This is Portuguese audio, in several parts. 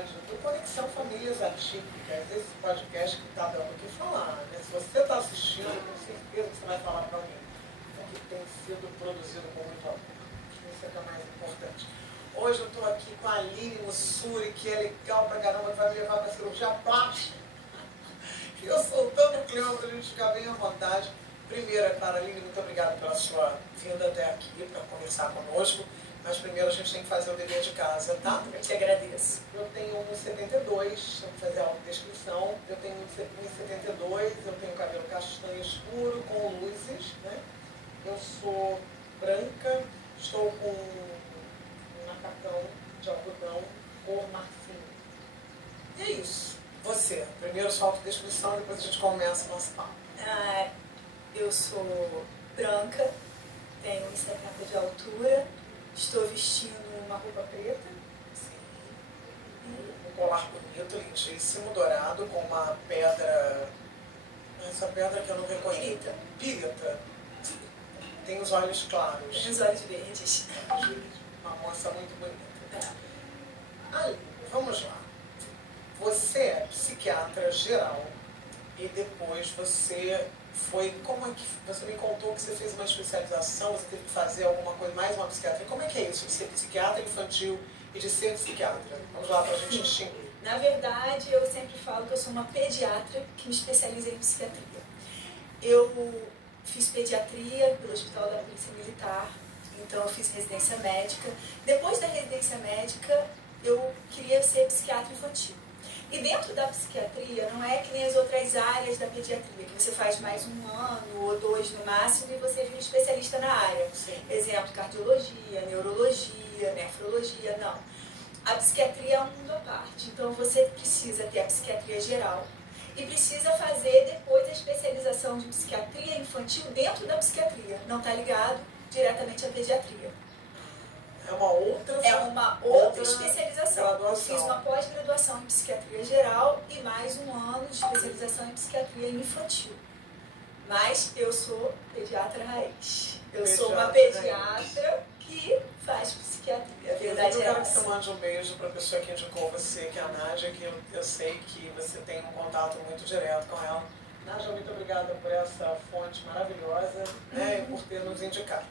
episódio do Conexão Famílias Atípicas, esse podcast que está dando o que falar, né? Se você está assistindo, eu tenho certeza que você vai falar para mim, porque tem sido produzido com muito amor. Isso é que é mais importante. Hoje eu estou aqui com a Aline Mussuri, que é legal pra caramba, que vai me levar para a cirurgia plástica. E eu soltando o clima para a gente ficar bem à vontade. Primeiro, é claro, Aline, muito obrigada pela sua vinda até aqui para conversar conosco. Mas primeiro a gente tem que fazer o dever de casa, tá? Eu te agradeço. Eu tenho 1,72, vamos fazer a autodescrição. Eu tenho 1,72, eu tenho cabelo castanho escuro com luzes, né? Eu sou branca, estou com um macacão de algodão cor marfim. E é isso. Você, primeiro sua autodescrição, depois a gente começa o nosso papo. Eu sou branca, tenho 1,70 de altura. Estou vestindo uma roupa preta. Sim. Um colar bonito, lindíssimo, dourado, com uma pedra. Essa pedra que eu não reconheço. Pirita. Tem os olhos claros. Tem os olhos verdes. Uma moça muito bonita. Aí, vamos lá. Você é psiquiatra geral e depois você foi, como é que você me contou que você fez uma especialização, você teve que fazer alguma coisa, mais uma psiquiatria. Como é que é isso de ser psiquiatra infantil e de ser psiquiatra? Vamos lá para a gente distinguir. Na verdade, eu sempre falo que eu sou uma pediatra que me especializa em psiquiatria. Eu fiz pediatria pelo Hospital da Polícia Militar, então eu fiz residência médica. Depois da residência médica, eu queria ser psiquiatra infantil. E dentro da psiquiatria, não é que nem as outras áreas da pediatria, que você faz mais 1 ano ou 2 no máximo e você vira especialista na área. Sim. Exemplo, cardiologia, neurologia, nefrologia, não. A psiquiatria é um mundo à parte. Então você precisa ter a psiquiatria geral e precisa fazer depois a especialização de psiquiatria infantil dentro da psiquiatria. Não está ligado diretamente à pediatria. É uma outra especialização. Graduação. Fiz uma pós-graduação em psiquiatria geral e mais 1 ano de especialização em psiquiatria infantil. Mas eu sou pediatra raiz. Eu sou uma pediatra que faz psiquiatria. Verdade eu é quero essa. que você mande um beijo para a pessoa que indicou você, que é a Nádia, que eu sei que você tem um contato muito direto com ela. Nádia, muito obrigada por essa fonte maravilhosa, né, e por ter nos indicado.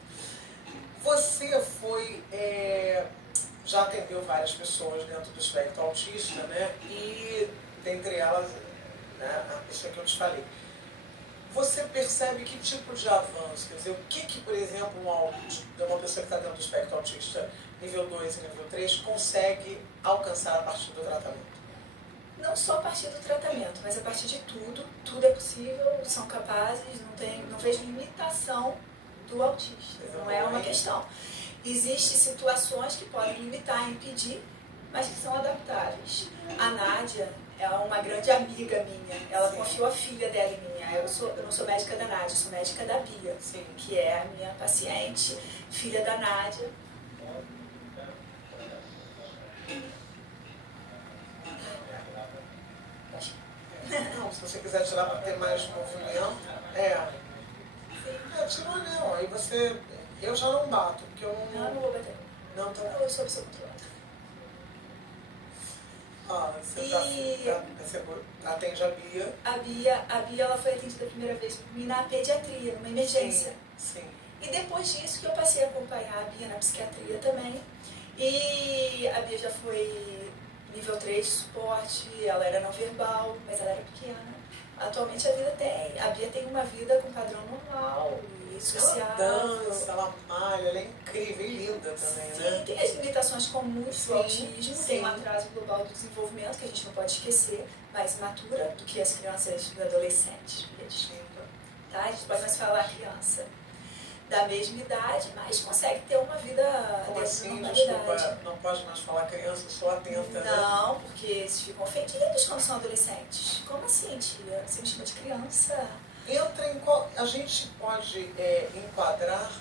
Você foi, já atendeu várias pessoas dentro do espectro autista, né? E dentre elas, né, a pessoa que eu te falei. Você percebe que tipo de avanço? Quer dizer, o que por exemplo, uma pessoa que está dentro do espectro autista, nível 2 e nível 3, consegue alcançar a partir do tratamento? Não só a partir do tratamento, mas a partir de tudo. Tudo é possível, são capazes, não vejo limitação do autista, não é uma questão. Existem situações que podem limitar, impedir, mas que são adaptáveis. A Nádia é uma grande amiga minha, ela confiou a filha dela em mim. Eu não sou médica da Nádia, eu sou médica da Bia, que é a minha paciente, filha da Nádia. Não, se você quiser tirar para ter mais movimento, tirou não, aí você, eu já não bato, porque eu não... Não vou bater. Não, tá. Eu sou controlada. Você atende a Bia. A Bia ela foi atendida a primeira vez por mim na pediatria, numa emergência. Sim. E depois disso que eu passei a acompanhar a Bia na psiquiatria também. E a Bia já foi nível 3 de suporte, ela era não verbal, mas ela era pequena. Atualmente a Bia tem uma vida com padrão normal e social. Ela dança, ela malha, ela é incrível e linda também, sim, né? tem as limitações comuns do autismo, sim. Tem um atraso global do desenvolvimento, que a gente não pode esquecer, mais matura do que as crianças e adolescentes. Desculpa, tá? A gente pode mais falar criança da mesma idade, mas consegue ter uma vida Como dentro da assim? normalidade. Desculpa, não pode mais falar criança, eu sou atenta, né? Não, porque eles ficam ofendidos quando são adolescentes. Como assim, tia? Você me chama de criança? A gente pode enquadrar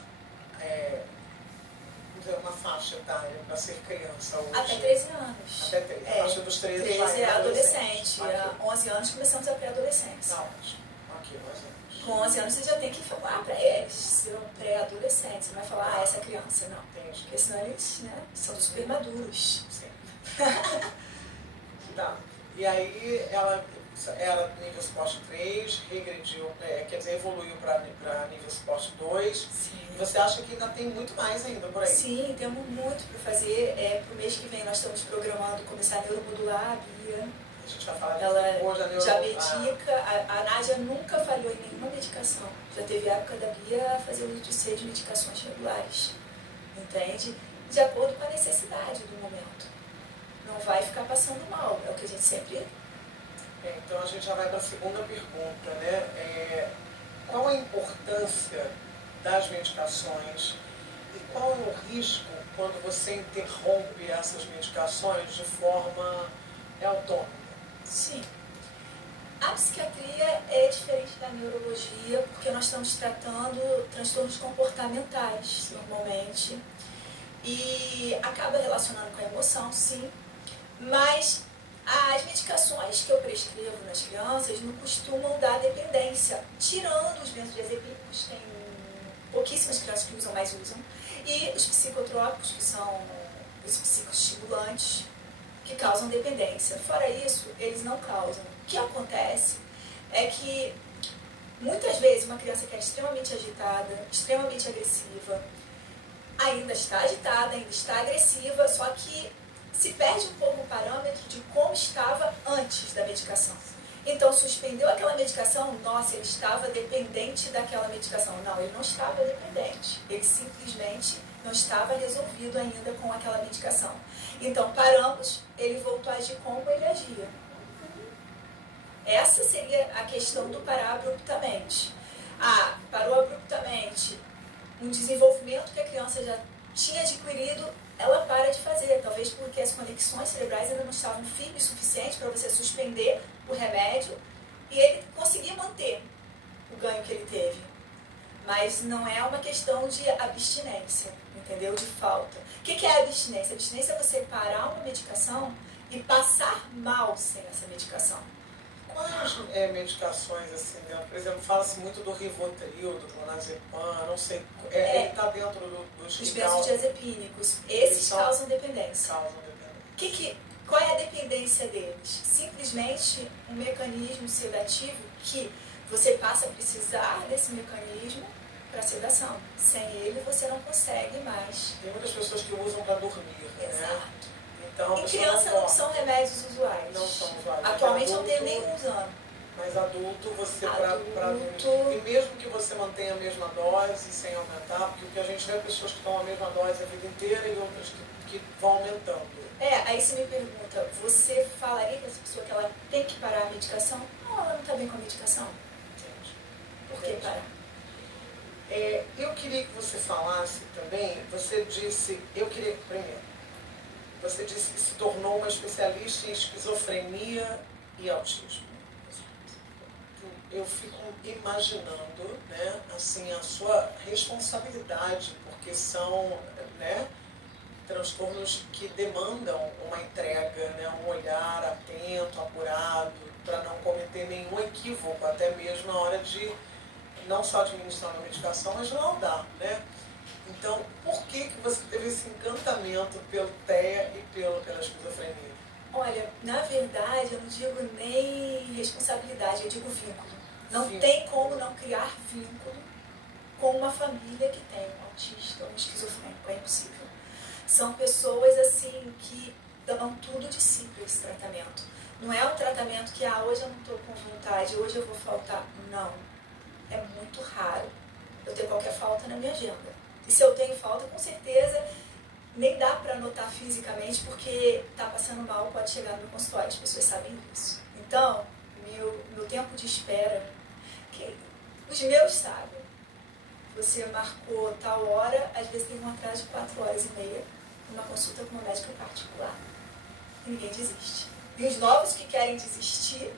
uma faixa etária para ser criança hoje? Até 13 anos. Até 13. A partir dos 13 13 é adolescente. Okay. Há 11 anos começamos a pré-adolescência. Tá ótimo. Aqui, 11 anos. Com 11 anos você já tem que falar para eles, serão pré-adolescentes. Você não vai falar, essa criança, não. Entendi. Porque senão eles, né, são super maduros. Sim. Tá. E aí ela era nível suporte 3, regrediu, quer dizer, evoluiu para nível suporte 2. Sim. E você acha que ainda tem muito mais ainda por aí? Sim, temos muito para fazer. Para o mês que vem nós estamos programando começar a neuromodular a Bia. A gente vai falar Ela depois já medica, a Nádia nunca falhou em nenhuma medicação. Já teve época da Bia fazer uso de 6 medicações regulares. Entende? De acordo com a necessidade do momento. Não vai ficar passando mal, é o que a gente sempre... Então a gente já vai para a segunda pergunta, né? Qual a importância das medicações e qual é o risco quando você interrompe essas medicações de forma autônoma? Sim. A psiquiatria é diferente da neurologia porque nós estamos tratando transtornos comportamentais, normalmente, e acaba relacionando com a emoção, sim, mas as medicações que eu prescrevo nas crianças não costumam dar dependência, tirando os benzodiazepínicos, tem pouquíssimas crianças que usam, mas usam, e os psicotrópicos, que são os psicoestimulantes, que causam dependência. Fora isso, eles não causam. O que acontece é que muitas vezes uma criança que é extremamente agitada, extremamente agressiva, ainda está agitada, ainda está agressiva, só que se perde um pouco o parâmetro de como estava antes da medicação. Então, suspendeu aquela medicação, nossa, ele estava dependente daquela medicação. Não, ele não estava dependente. Ele simplesmente não estava resolvido ainda com aquela medicação. Então, paramos, ele voltou a agir como ele agia. Essa seria a questão do parar abruptamente. Parou abruptamente. Um desenvolvimento que a criança já tinha adquirido, ela para de fazer, talvez porque as conexões cerebrais ainda não estavam firmes o suficiente para você suspender o remédio e ele conseguir manter o ganho que ele teve. Mas não é uma questão de abstinência, entendeu? De falta. O que é abstinência? Abstinência é você parar uma medicação e passar mal sem essa medicação. Quais medicações, assim, né? Por exemplo, fala-se muito do Rivotril, do clonazepam, não sei, ele está dentro dos Os benzodiazepínicos, esses causam dependência. Qual é a dependência deles? Simplesmente um mecanismo sedativo que você passa a precisar desse mecanismo para sedação. Sem ele você não consegue mais. Tem muitas pessoas que usam para dormir. Exato. Né? Então, em criança não são remédios usuais. Não são usuais. Atualmente não tenho nem usando. Mas adulto, você para e mesmo que você mantenha a mesma dose sem aumentar, porque o que a gente vê é pessoas que tomam a mesma dose a vida inteira e outras que vão aumentando. Aí você me pergunta, você falaria para essa pessoa que ela tem que parar a medicação? Não, ela não está bem com a medicação. Entendi. Por que parar? Eu queria que você falasse também, você disse que se tornou uma especialista em esquizofrenia e autismo. Eu fico imaginando, né, assim, a sua responsabilidade, porque são, né, transtornos que demandam uma entrega, né, um olhar atento, apurado, para não cometer nenhum equívoco, até mesmo na hora de não só administrar uma medicação, mas laudar, né? Então, por que você teve esse encantamento pelo TEA e pela esquizofrenia? Olha, na verdade, eu não digo nem responsabilidade, eu digo vínculo. Não tem como não criar vínculo com uma família que tem um autista ou um esquizofrênico, é impossível. São pessoas assim que dão tudo de si para esse tratamento. Não é um tratamento que, hoje eu não estou com vontade, hoje eu vou faltar. Não. É muito raro eu ter qualquer falta na minha agenda. E se eu tenho falta, com certeza, nem dá para anotar fisicamente, porque está passando mal, pode chegar no meu consultório, as pessoas sabem disso. Então, meu tempo de espera, os meus sabem. Você marcou tal hora, às vezes tem um atraso de 4 horas e meia, numa consulta com uma médica particular. E ninguém desiste. E os novos que querem desistir,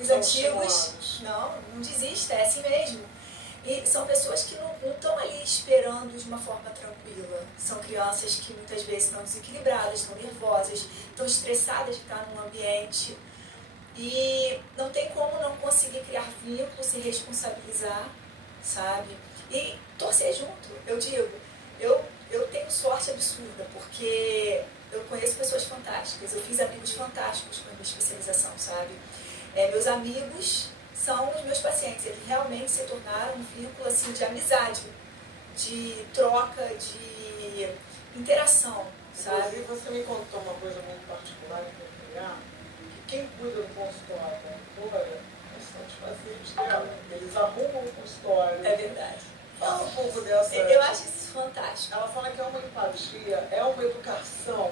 os antigos, não desistem, é assim mesmo. E são pessoas que não estão ali esperando de uma forma tranquila. São crianças que muitas vezes estão desequilibradas, estão nervosas, estão estressadas de estar num ambiente. E não tem como não conseguir criar vínculo, se responsabilizar, sabe? E torcer junto. Eu digo, eu tenho sorte absurda, porque eu conheço pessoas fantásticas. fantásticas. Eu fiz amigos fantásticos com a minha especialização, sabe? Meus amigos são os meus pacientes. Eles realmente se tornaram um vínculo assim, de amizade, de troca, de interação, sabe? Inclusive, você me contou uma coisa muito particular que eu queria, que quem cuida do consultório da doutora são os pacientes dela. Eles arrumam o consultório. É verdade. Fala um pouco dessa... Eu acho isso fantástico. Ela fala que é uma empatia, é uma educação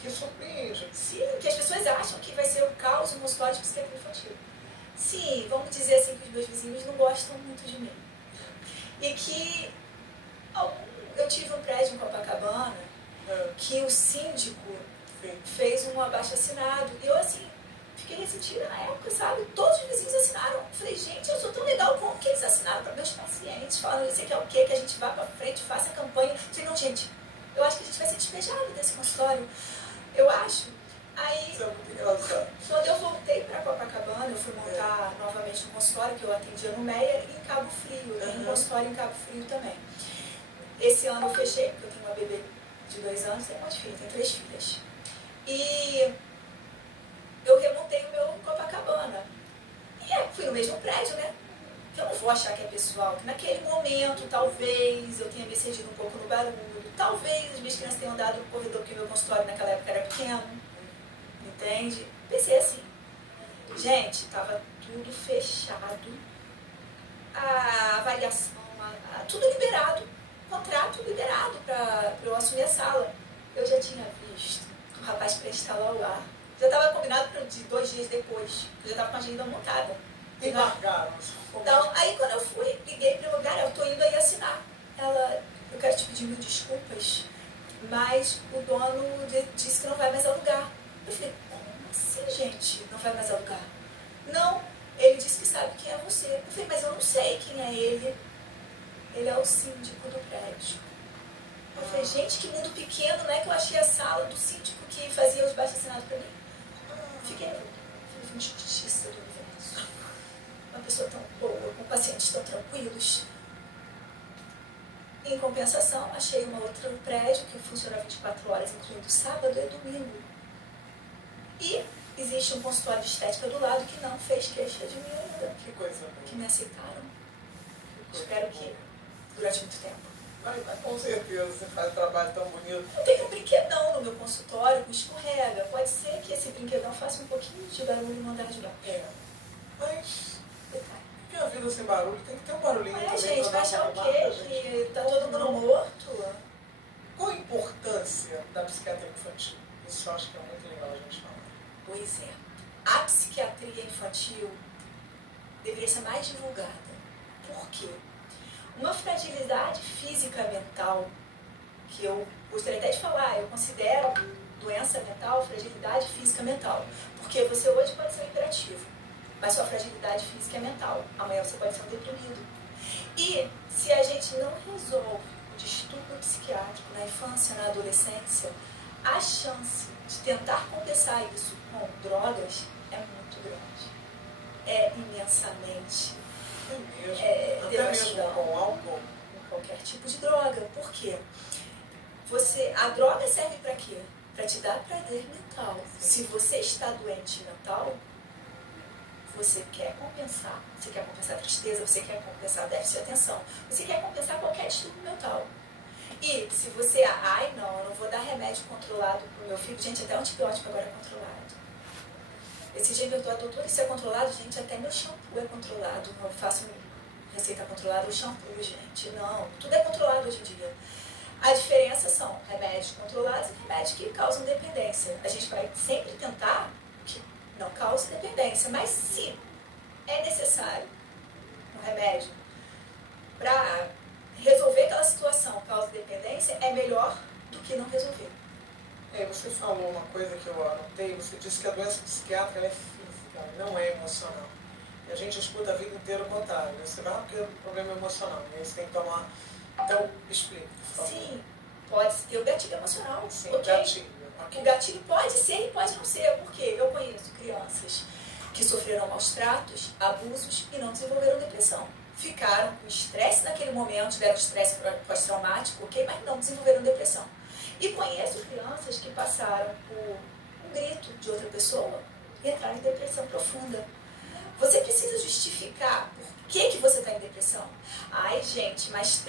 que surpreende. Sim, que as pessoas acham que vai ser o caos no consultório de psiquiatria infantil. Sim, vamos dizer assim que os meus vizinhos não gostam muito de mim. E que eu tive um prédio em Copacabana que o síndico fez um abaixo-assinado. E eu, assim, fiquei ressentida na época, sabe? Todos os vizinhos assinaram. Eu falei, gente, eu sou tão legal, como que eles assinaram para meus pacientes? Falando, você quer o quê? Que a gente vá para frente, faça a campanha. Eu falei, não, gente, eu acho que a gente vai ser despejado desse consultório. Eu acho. Aí, isso é muito engraçado. Quando eu voltei para Copacabana, eu fui montar novamente um consultório que eu atendia no Meia e em Cabo Frio. Eu tenho um consultório em Cabo Frio também. Esse ano eu fechei, porque eu tenho uma bebê de 2 anos, tenho um monte de filhos, tenho 3 filhas. E eu remontei o meu Copacabana. E fui no mesmo prédio, né? Eu não vou achar que é pessoal, que naquele momento, talvez, eu tenha me excedido um pouco no barulho, talvez as minhas crianças tenham andado no corredor, porque meu consultório naquela época era pequeno, entende? Pensei assim, gente, estava tudo fechado, a avaliação, tudo liberado, contrato liberado para eu assumir a sala. Eu já tinha visto o rapaz para instalar o ar. Já estava combinado de 2 dias depois. Eu já estava com a agenda montada. Embargaram. Então, aí quando eu fui, liguei para o lugar, eu estou indo aí assinar. Ela, eu quero te pedir mil desculpas, mas o dono disse que não vai mais alugar. Eu falei, como assim, gente? Não vai mais alugar? Não, ele disse que sabe quem é você. Eu falei, mas eu não sei quem é ele. Ele é o síndico do prédio. Eu falei, gente, que mundo pequeno, né? Que eu achei a sala do síndico que fazia os baixos-assinados para mim. Fiquei justiça do universo. Uma pessoa tão boa, com pacientes tão tranquilos. Em compensação, achei um outro prédio que funciona 24 horas, incluindo sábado e domingo. E existe um consultório de estética do lado que não fez queixa de mim ainda. Que coisa boa. Que me aceitaram. Espero que durante muito tempo. Mas com certeza você faz um trabalho tão bonito. Eu tenho um brinquedão no meu consultório com escorrega. Pode ser que esse brinquedão faça um pouquinho de barulho no andar de baixo. Mas que a vida sem barulho tem que ter um barulhinho também. Gente, vai achar o quê? Que tá todo mundo morto? Qual a importância da psiquiatria infantil? Isso eu acho que é muito legal a gente falar. Pois é. A psiquiatria infantil deveria ser mais divulgada. Por quê? Uma fragilidade física mental, que eu gostaria até de falar, eu considero doença mental fragilidade física mental. Porque você hoje pode ser um hiperativo, mas sua fragilidade física é mental. Amanhã você pode ser um deprimido. E se a gente não resolve o distúrbio psiquiátrico na infância, na adolescência, a chance de tentar compensar isso com drogas é muito grande. É imensamente. Até mesmo com álcool? Com qualquer tipo de droga. Por quê? A droga serve para quê? Para te dar prazer mental. Se você está doente mental, você quer compensar. Você quer compensar tristeza, você quer compensar déficit de atenção. Você quer compensar qualquer distúrbio mental. E se você, não, eu não vou dar remédio controlado para o meu filho. Gente, até o antibiótico agora é controlado. Esse dia perguntou, doutor, isso é controlado? Gente, até meu shampoo é controlado. Eu faço receita controlada, o shampoo, gente. Não, tudo é controlado hoje em dia. A diferença são remédios controlados e remédios que causam dependência. A gente vai sempre tentar que não cause dependência, mas se é necessário um remédio para resolver aquela situação causa dependência, é melhor do que não resolver. Você falou uma coisa que eu anotei, você disse que a doença psiquiátrica ela é física, não é emocional. E a gente escuta a vida inteira o contrário. Você vai porque o problema é emocional, e aí você tem que tomar... Então, explica, por favor. Sim, pode ter o gatilho emocional. Sim, okay. Gatilho. Okay. O gatilho pode ser e pode não ser, porque eu conheço crianças que sofreram maus tratos, abusos e não desenvolveram depressão. Ficaram com estresse naquele momento, tiveram estresse pós-traumático, ok? Mas não desenvolveram depressão. E conheço crianças que passaram por um grito de outra pessoa e entrar em depressão profunda. Você precisa justificar por que você está em depressão. Ai, gente, mas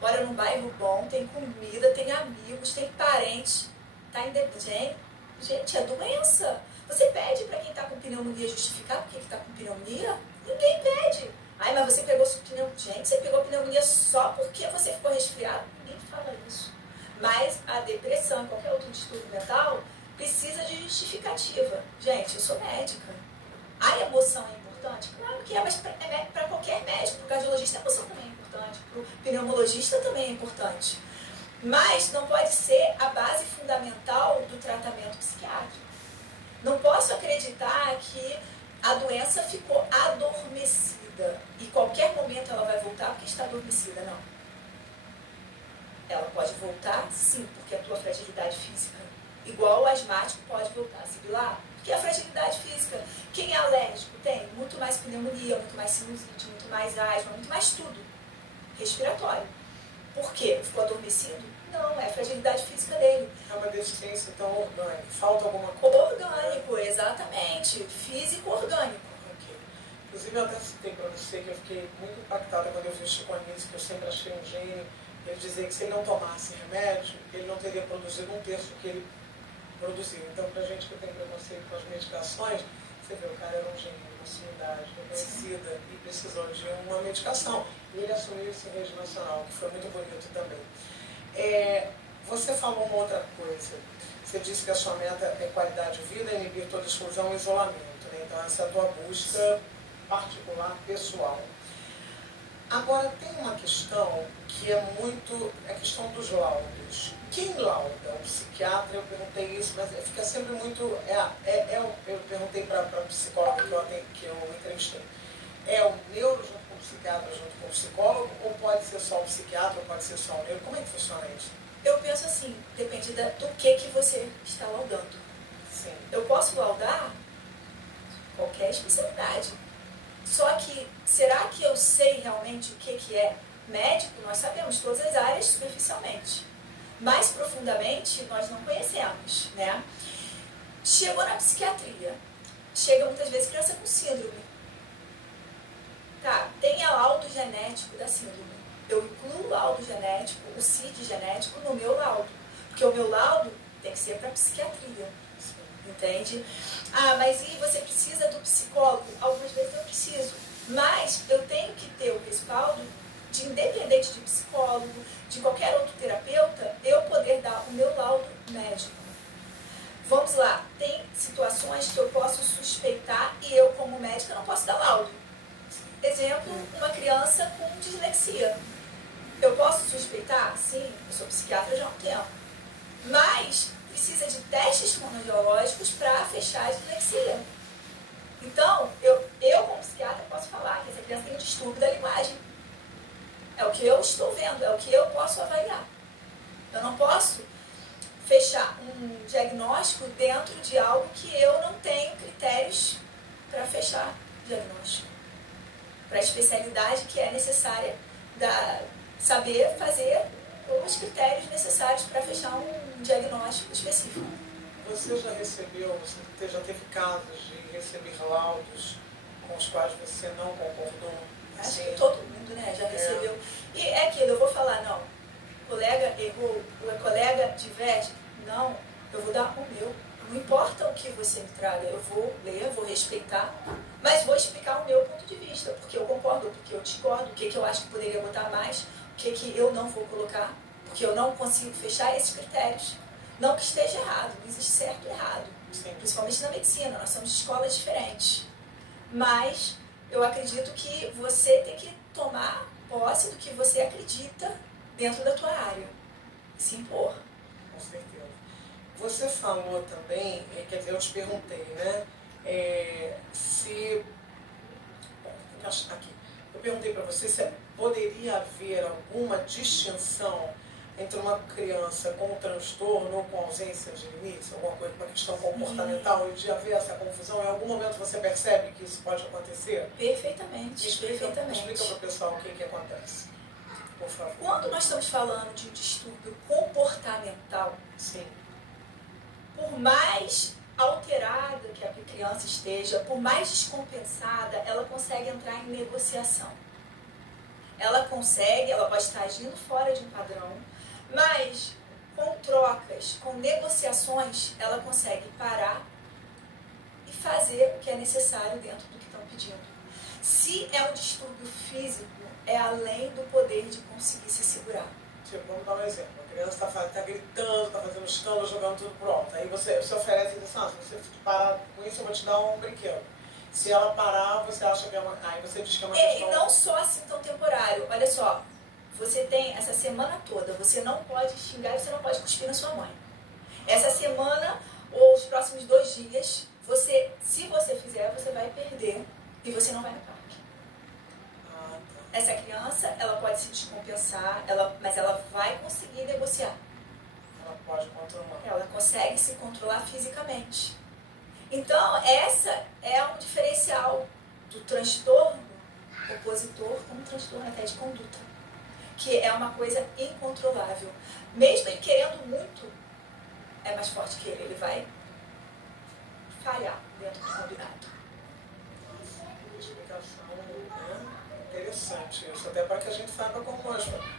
mora num bairro bom, tem comida, tem amigos, tem parentes. Está em depressão. Gente, é doença. Você pede para quem está com pneumonia justificar por que está com pneumonia? Ninguém pede. Ai, mas você pegou pneumonia. Gente, você pegou pneumonia só porque você ficou resfriado? Ninguém fala isso. Mas a depressão e qualquer outro distúrbio mental precisa de justificativa. Gente, eu sou médica. A emoção é importante? Claro que é, mas para qualquer médico, para o cardiologista, a emoção também é importante, para o pneumologista também é importante. Mas não pode ser a base fundamental do tratamento psiquiátrico. Não posso acreditar que a doença ficou adormecida e qualquer momento ela vai voltar porque está adormecida, não. Ela pode voltar, sim, porque a tua fragilidade física, igual o asmático, pode voltar a sibilar. Porque a fragilidade física, quem é alérgico tem muito mais pneumonia, muito mais sinusite, muito mais asma, muito mais tudo respiratório. Por quê? Ficou adormecido? Não, é a fragilidade física dele. É uma deficiência, então, orgânica. Falta alguma coisa? Orgânico, exatamente. Físico-orgânico. Okay. Inclusive, eu até citei para você que eu fiquei muito impactada quando eu vi o Chico Anísio, que eu sempre achei um gênio. Ele dizia que se ele não tomasse remédio, ele não teria produzido um terço do que ele produziu. Então, para gente que tem preconceito com as medicações, você vê, o cara era um gênio, uma sumidade, reconhecida, e precisou de uma medicação. E ele assumiu esse rede nacional, que foi muito bonito também. Você falou uma outra coisa. Você disse que a sua meta é qualidade de vida, inibir toda exclusão e isolamento. Né? Então, essa é a tua busca particular, pessoal. Agora, tem uma questão que é muito a questão dos laudos. Quem lauda? O psiquiatra, eu perguntei isso, mas fica sempre muito... eu perguntei para a psicóloga que eu entrevistei. É o neuro junto com o psiquiatra, junto com o psicólogo, ou pode ser só o psiquiatra, ou pode ser só o neuro? Como é que funciona isso? Eu penso assim, depende do que você está laudando. Sim. Eu posso laudar qualquer especialidade. Só que, será que eu sei realmente o que é médico? Nós sabemos todas as áreas superficialmente. Mais profundamente, nós não conhecemos, né? Chegou na psiquiatria. Chega muitas vezes criança com síndrome. Tá, tem a laudo genético da síndrome. Eu incluo o laudo genético, o CID genético, no meu laudo. Porque o meu laudo tem que ser para psiquiatria. Entende? Ah, mas e você precisa do psicólogo? Algumas vezes eu preciso. Mas eu tenho que ter o respaldo de, independente de psicólogo, de qualquer outro terapeuta, eu poder dar o meu laudo médico. Vamos lá, tem situações que eu posso suspeitar e eu, como médica, não posso dar laudo. Exemplo, uma criança com dislexia. Eu posso suspeitar? Sim, eu sou psiquiatra já há um tempo. Mas precisa de testes fonoaudiológicos para fechar a dislexia. Então, eu como psiquiatra posso falar que essa criança tem um distúrbio da linguagem. É o que eu estou vendo, é o que eu posso avaliar. Eu não posso fechar um diagnóstico dentro de algo que eu não tenho critérios para fechar diagnóstico. Para a especialidade que é necessária, saber fazer os critérios necessários para fechar um diagnóstico específico. Você já teve casos de receber laudos com os quais você não concordou? Acho que todo mundo, né, já recebeu. E é aquilo, eu vou falar, não, o colega errou, o colega diverge. Não, eu vou dar o meu. Não importa o que você me traga, eu vou ler, vou respeitar, mas vou explicar o meu ponto de vista, porque eu concordo, porque eu discordo, o que eu acho que poderia botar mais, o que eu não vou colocar, porque eu não consigo fechar esses critérios. Não que esteja errado, não existe certo e errado. Sim. Principalmente na medicina, nós somos de escolas diferentes. Mas eu acredito que você tem que tomar posse do que você acredita dentro da tua área e se impor. Com certeza. Você falou também, quer dizer, eu te perguntei, né? Eu perguntei para você se poderia haver alguma distinção entre uma criança com transtorno ou com ausência de limites, alguma coisa, uma questão comportamental, e de haver essa confusão. Em algum momento você percebe que isso pode acontecer? Perfeitamente. Explica para o pessoal o que acontece, por favor. Quando nós estamos falando de um distúrbio comportamental, sim, por mais alterada que a criança esteja, por mais descompensada, ela consegue entrar em negociação. Ela pode estar agindo fora de um padrão, mas com trocas, com negociações, ela consegue parar e fazer o que é necessário dentro do que estão pedindo. Se é um distúrbio físico, é além do poder de conseguir se segurar. Tipo, vamos dar um exemplo. A criança está gritando, está fazendo escândalo, jogando tudo pro alto. Aí você oferece e diz assim, se você parar com isso, eu vou te dar um brinquedo. Se ela parar, você acha que é uma... Aí você diz que é uma questão... E não só assim tão temporário. Olha só, você tem essa semana toda, você não pode xingar e você não pode cuspir na sua mãe. Essa semana, ou os próximos 2 dias, se você fizer, você vai perder e você não vai no parque. Essa criança, ela pode se descompensar, mas ela vai conseguir negociar. Ela pode controlar. Ela consegue se controlar fisicamente. Então, essa é um diferencial do transtorno opositor como transtorno até de conduta, que é uma coisa incontrolável. Mesmo ele querendo muito, é mais forte que ele vai falhar dentro do combinado. Nossa, que explicação, né? Interessante isso, até para que a gente saiba como as mães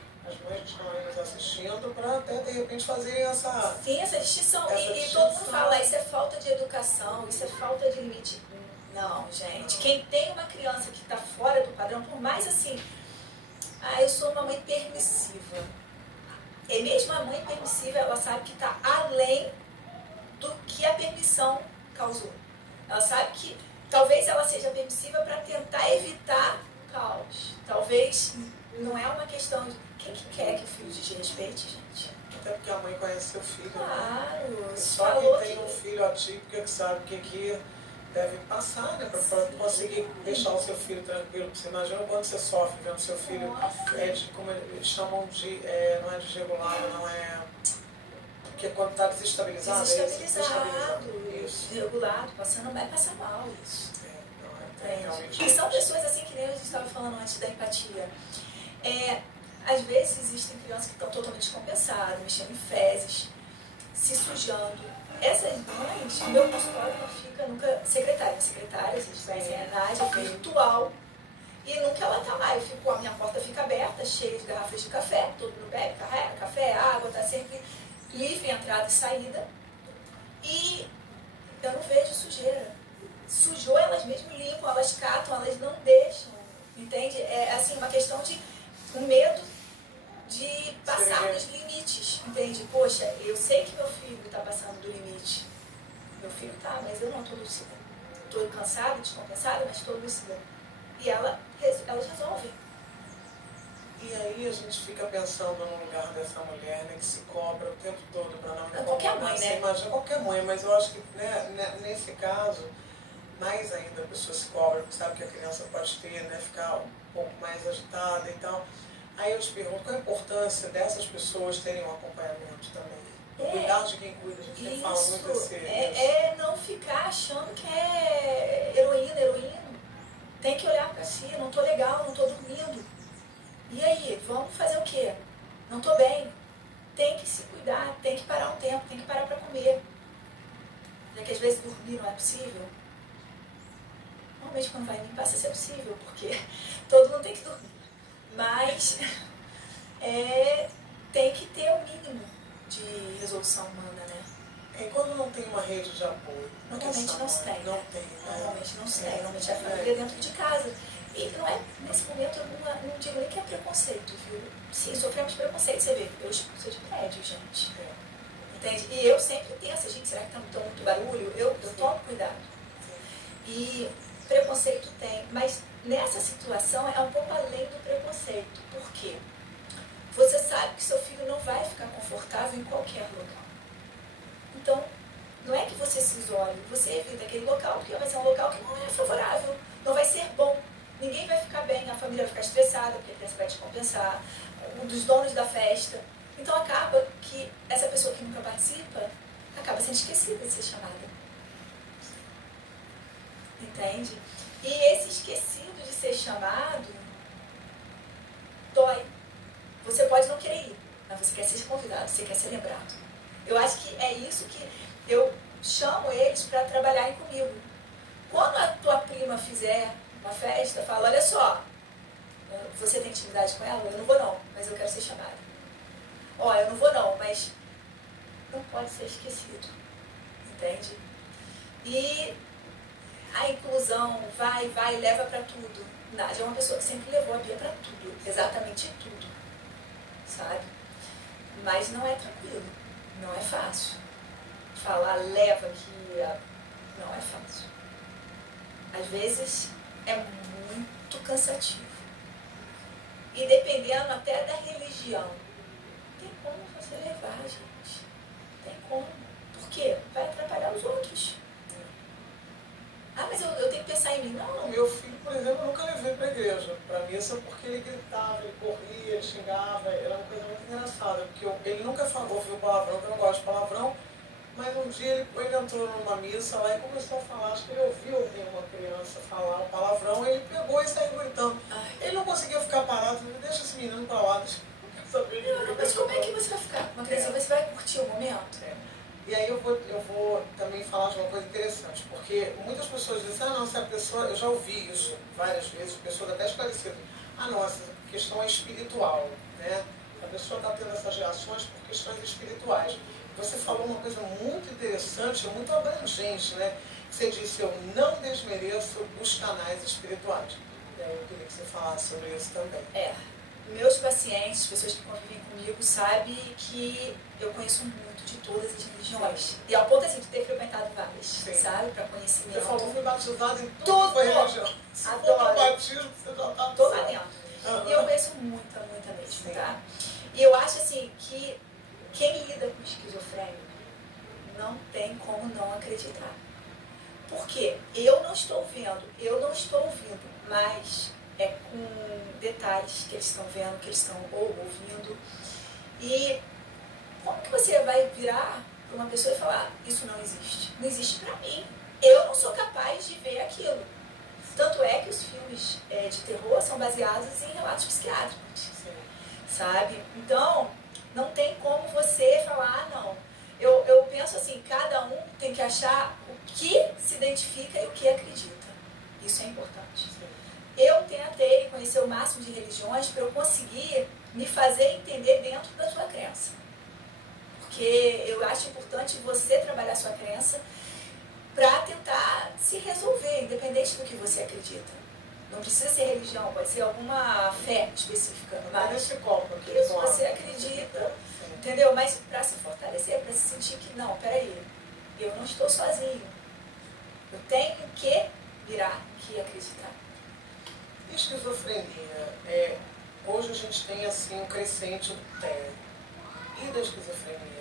que estão aí nos assistindo, para até de repente fazerem essa... Sim, essa distinção. E todo mundo fala, isso é falta de educação, isso é falta de limite. Não, gente. Quem tem uma criança que está fora do padrão, por mais assim, eu sou uma mãe permissiva. E mesmo a mãe permissiva, ela sabe que está além do que a permissão causou. Ela sabe que talvez ela seja permissiva para tentar evitar caos. Talvez não é uma questão de quem que quer que o filho desrespeite, gente. Até porque a mãe conhece seu filho. Claro. Né? Só quem tem um filho atípico é que sabe o que deve passar, né? Para conseguir deixar o seu filho tranquilo. Você imagina quando você sofre vendo seu filho, como eles chamam de, não é desregulado, não é... Porque quando está desestabilizado, desestabilizado, isso. Desregulado, vai passar mal isso. Realmente. E são pessoas assim que nem a gente estava falando antes da empatia. Às vezes existem crianças que estão totalmente descompensadas, mexendo em fezes, se sujando. Essas mães, o meu consultório não fica nunca secretária, vocês conhecem a Nádia, é virtual. E nunca ela está lá, a minha porta fica aberta, cheia de garrafas de café, todo mundo bebe café, água, está sempre livre entrada e saída. E eu não vejo sujeira. Sujou, elas mesmas limpam, elas catam, elas não deixam, entende? É assim, uma questão de um medo de passar dos limites, entende? Poxa, eu sei que meu filho está passando do limite. Meu filho tá, mas eu não estou lúcida. Estou cansada, descompensada, mas estou lúcida. E elas resolvem. E aí a gente fica pensando no lugar dessa mulher, né, que se cobra o tempo todo para não incomodar. Qualquer mãe, né? Imagina qualquer mãe, mas eu acho que nesse caso, mais ainda a pessoa se cobra, porque sabe que a criança pode ter, né, ficar um pouco mais agitada e tal. Aí eu te pergunto, qual a importância dessas pessoas terem um acompanhamento também? Cuidar de quem cuida, a gente sempre fala muito assim. Não ficar achando que é heroína. Tem que olhar para si, não tô legal, não tô dormindo. E aí, vamos fazer o quê? Não tô bem. Tem que se cuidar, tem que parar um tempo, tem que parar para comer. Já que às vezes dormir não é possível. Normalmente quando vai em mim passa a ser possível, porque todo mundo tem que dormir. Mas tem que ter o mínimo de resolução humana, né? E quando não tem uma rede de apoio? Normalmente não se tem. Não tem, né? Normalmente não se tem. Normalmente é a família dentro de casa. E não é, nesse momento, eu não digo nem que é preconceito, viu? Sim, sofremos preconceito. Você vê, eu expulso de prédio, gente. Entende? E eu sempre penso, gente, será que tá muito barulho? Eu tomo cuidado. E preconceito tem, mas nessa situação é um pouco além do preconceito. Por quê? Você sabe que seu filho não vai ficar confortável em qualquer local. Então, não é que você se isole, você evita aquele local, porque vai ser um local que não é favorável, não vai ser bom. Ninguém vai ficar bem, a família vai ficar estressada, porque a criança vai descompensar, um dos donos da festa. Então acaba que essa pessoa que nunca participa, acaba sendo esquecida de ser chamada. Entende? E esse esquecido de ser chamado dói. Você pode não querer ir, mas você quer ser convidado, você quer ser lembrado. Eu acho que é isso que eu chamo eles para trabalharem comigo. Quando a tua prima fizer uma festa, fala, olha só, você tem intimidade com ela? Eu não vou não, mas eu quero ser chamada. Ó, eu não vou não, mas não pode ser esquecido. Entende? E a inclusão vai, leva para tudo. Nádia é uma pessoa que sempre levou a Bia para tudo, exatamente tudo, sabe? Mas não é tranquilo, não é fácil. Falar leva que não é fácil. Às vezes é muito cansativo. E dependendo até da religião, tem como você levar, gente. Tem como. Por quê? Vai atrapalhar os outros. Ah, mas eu tenho que pensar em mim. Não, meu filho, por exemplo, eu nunca levei para a igreja, para a missa, porque ele gritava, ele corria, ele xingava, era uma coisa muito engraçada, porque ele nunca ouviu palavrão, que eu não gosto de palavrão, mas um dia ele entrou numa missa lá e começou a falar, acho que ele ouviu uma criança falar um palavrão, ele pegou e saiu gritando. Ele não conseguia ficar parado, deixa esse menino para lá, deixa eu saber. Não, mas como é que você vai ficar? Uma criança, você vai curtir o momento? E aí eu vou também falar de uma coisa interessante, porque muitas pessoas dizem, não, se a pessoa, eu já ouvi isso várias vezes, pessoas até esclarecidas, não, essa questão é espiritual, né? A pessoa está tendo essas reações por questões espirituais. Você falou uma coisa muito interessante, muito abrangente, né? Você disse, eu não desmereço os canais espirituais. E aí eu queria que você falasse sobre isso também. Meus pacientes, pessoas que convivem comigo, sabem que eu conheço muito de todas as religiões. E ao ponto assim, de ter frequentado várias, sabe? Para conhecimento. Você falou que foi batizado em tudo que foi religião. Se for pro batismo, você já está... Tô lá dentro. E eu conheço muita mesmo, tá? E eu acho assim, que quem lida com esquizofrênico não tem como não acreditar. Por quê? Eu não estou vendo, eu não estou ouvindo, mas é com detalhes que eles estão vendo, que eles estão ouvindo. E como que você vai virar para uma pessoa e falar, isso não existe? Não existe para mim. Eu não sou capaz de ver aquilo. Tanto é que os filmes de terror são baseados em relatos psiquiátricos, sabe? Então, não tem como você falar, não. Eu penso assim, cada um tem que achar o que se identifica e o que acredita. Isso é importante. Eu tentei conhecer o máximo de religiões para eu conseguir me fazer entender dentro da sua crença. Porque eu acho importante você trabalhar a sua crença para tentar se resolver, independente do que você acredita. Não precisa ser religião, pode ser alguma fé específica. Mas esse copo aqui, isso você acredita, entendeu? Mas para se fortalecer, para se sentir que, não, peraí, eu não estou sozinho. Eu tenho que virar, que acreditar. Esquizofrenia, hoje a gente tem assim um crescente do TEA. E da esquizofrenia?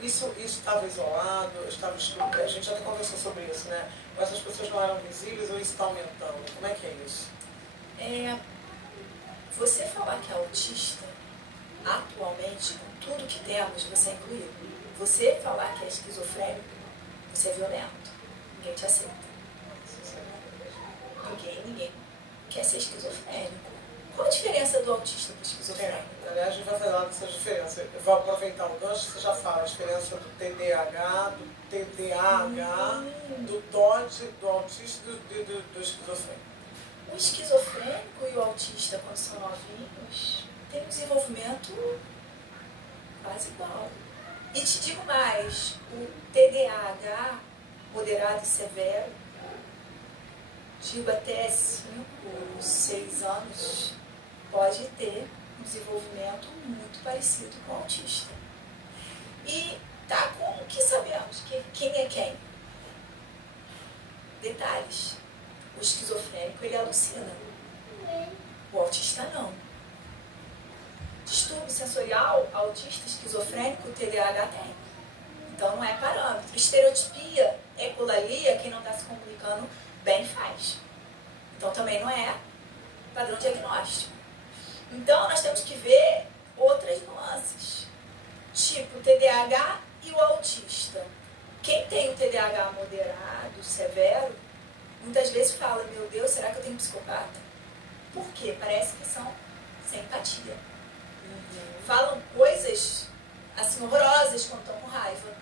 Isso estava isolado, estava excluído? A gente até conversou sobre isso, né? Mas essas pessoas não eram visíveis ou isso está aumentando? Como é que é isso? Você falar que é autista, atualmente, com tudo que temos, você é incluído. Você falar que é esquizofrênico, você é violento. Ninguém te aceita. Ninguém quer ser esquizofrênico. Qual a diferença do autista para o esquizofrênico? Aliás, a gente vai falar dessa diferença. Eu vou aproveitar o gancho, você já fala a diferença do TDAH, do TDAH, do TOD, do autista e do esquizofrênico. O esquizofrênico e o autista, quando são novinhos, têm um desenvolvimento quase igual. E te digo mais, o TDAH, moderado e severo, digo até 5 ou 6 anos, pode ter um desenvolvimento muito parecido com o autista. E tá, como que sabemos quem é quem? Detalhes. O esquizofrênico, ele alucina. O autista não. Distúrbio sensorial, autista, esquizofrênico, TDAH tem. Então não é parâmetro. Estereotipia, ecolalia, quem não está se comunicando bem faz. Então também não é padrão diagnóstico. Então nós temos que ver outras nuances. Tipo o TDAH e o autista. Quem tem o TDAH moderado, severo, muitas vezes fala, meu Deus, será que eu tenho psicopata? Por quê? Parece que são sem empatia. Falam coisas assim horrorosas quando estão com raiva.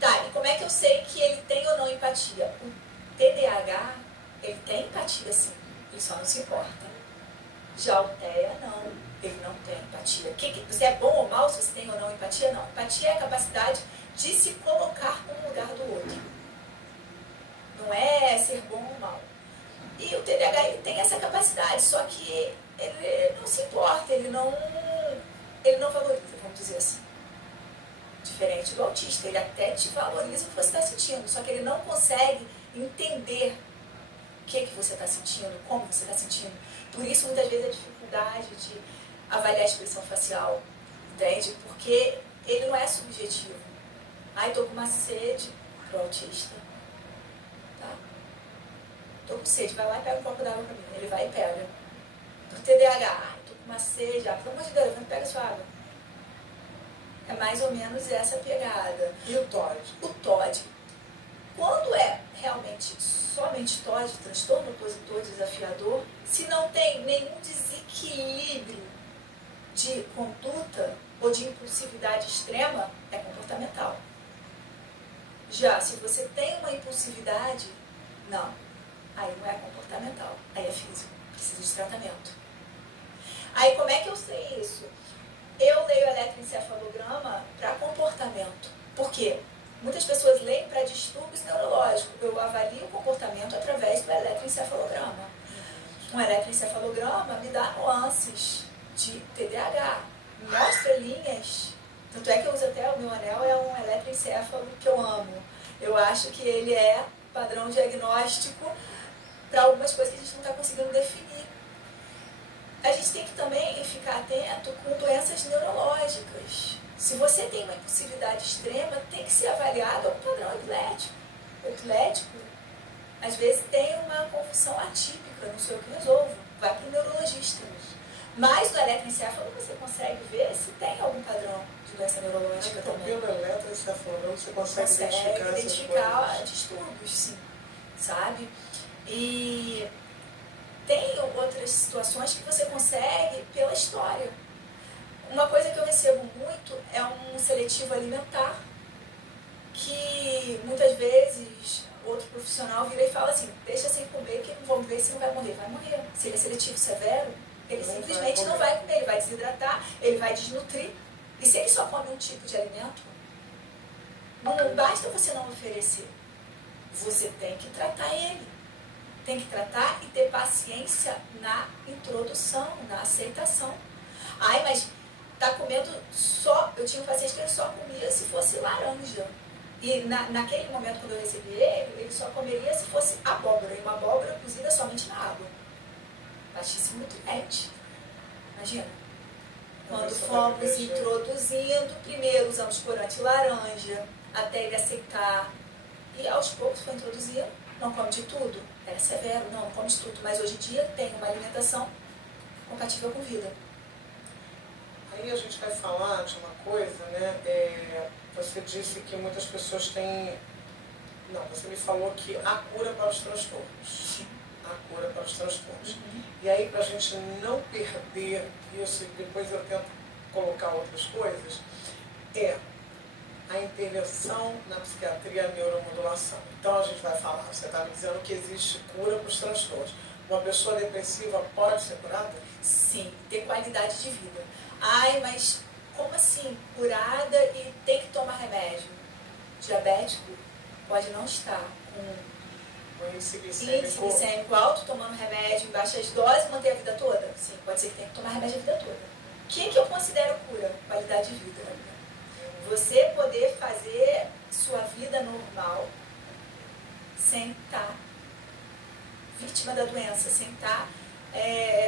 Tá, e como é que eu sei que ele tem ou não empatia? O TDAH, ele tem empatia sim, ele só não se importa. Já o TEA, não, ele não tem empatia. Você é bom ou mal se você tem ou não empatia? Não. Empatia é a capacidade de se colocar no lugar do outro. Não é ser bom ou mal. E o TDAH, ele tem essa capacidade, só que ele não se importa, ele não valoriza, vamos dizer assim. Diferente do autista, ele até te valoriza o que você está sentindo, só que ele não consegue entender o que você está sentindo, como você está sentindo. Por isso, muitas vezes, a dificuldade de avaliar a expressão facial, entende? Porque ele não é subjetivo. Ai, tô com uma sede, pro autista. Tá? Tô com sede, vai lá e pega um copo d'água pra mim. Ele vai e pega. Pro TDAH, ai, tô com uma sede, pelo amor de Deus, vai, pega sua água. É mais ou menos essa pegada. E o TOD? O TOD. Quando é realmente somente TOD, transtorno opositor desafiador, se não tem nenhum desequilíbrio de conduta ou de impulsividade extrema, é comportamental. Já se você tem uma impulsividade, não. Aí não é comportamental, aí é físico. Precisa de tratamento. Aí como é que eu sei isso? Eu leio eletroencefalograma para comportamento. Por quê? Muitas pessoas leem para distúrbios neurológicos. Eu avalio o comportamento através do eletroencefalograma. Um eletroencefalograma me dá nuances de TDAH, mostra linhas. Tanto é que eu uso até o meu anel, é um eletroencefalo que eu amo. Eu acho que ele é padrão diagnóstico para algumas coisas que a gente não está conseguindo definir. A gente tem que também ficar atento com doenças neurológicas. Se você tem uma impulsividade extrema, tem que ser avaliado um padrão epilético. O epilético, às vezes, tem uma convulsão atípica, não sou eu que resolvo. Vai para o neurologista. Mas no eletroencefalo você consegue ver se tem algum padrão de doença neurológica também. Pelo eletroencefalograma você consegue identificar distúrbios, sim. Sabe? E tem outras situações que você consegue pela história. Uma coisa que eu recebo muito é um seletivo alimentar, que muitas vezes outro profissional vira e fala assim, deixa sem comer que vamos ver se não vai morrer. Vai morrer. Se ele é seletivo severo, ele simplesmente não vai comer, ele vai desidratar, ele vai desnutrir. E se ele só come um tipo de alimento, não basta você não oferecer. Você tem que tratar ele. Tem que tratar e ter paciência na introdução, na aceitação. Ai, mas tá comendo só... Eu tinha um paciente que ele só comia se fosse laranja. E naquele momento, quando eu recebi ele só comeria se fosse abóbora. E uma abóbora cozida somente na água. Baixíssimo nutriente. Imagina. Quando fomos introduzindo, primeiro usamos corante laranja, até ele aceitar. E aos poucos foi introduzindo. Não come de tudo? Era severo, não come de tudo. Mas hoje em dia tem uma alimentação compatível com vida. Aí a gente vai falar de uma coisa, né? Você disse que muitas pessoas têm... Não, você me falou que há cura para os transtornos. Há cura para os transtornos. E aí, para a gente não perder isso, e depois eu tento colocar outras coisas, a intervenção na psiquiatria, a neuromodulação. Então a gente vai falar, você está me dizendo que existe cura para os transtornos. Uma pessoa depressiva pode ser curada? Sim, ter qualidade de vida. Ai, mas como assim? Curada e tem que tomar remédio? Diabético pode não estar com índice glicêmico alto, tomando remédio em baixas doses, manter a vida toda? Sim, pode ser que tenha que tomar remédio a vida toda. O que eu considero cura? Qualidade de vida. Você poder fazer sua vida normal sem estar vítima da doença, sem estar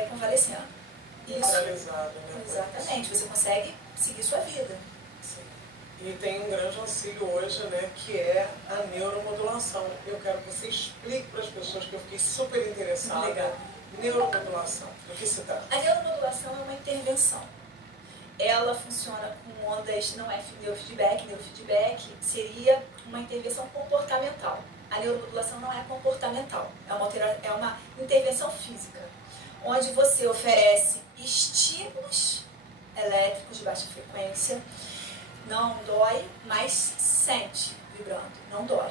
convalescendo. Paralisado, né? Exatamente, você consegue seguir sua vida. Sim. E tem um grande auxílio hoje, né, que é a neuromodulação. Eu quero que você explique para as pessoas, que eu fiquei super interessada. Legal. Neuromodulação, do que se trata? A neuromodulação é uma intervenção. Ela funciona com ondas, não é neurofeedback. Neurofeedback seria uma intervenção comportamental. A neuromodulação não é comportamental, é uma intervenção física, onde você oferece estímulos elétricos de baixa frequência, não dói, mas sente, vibrando, não dói.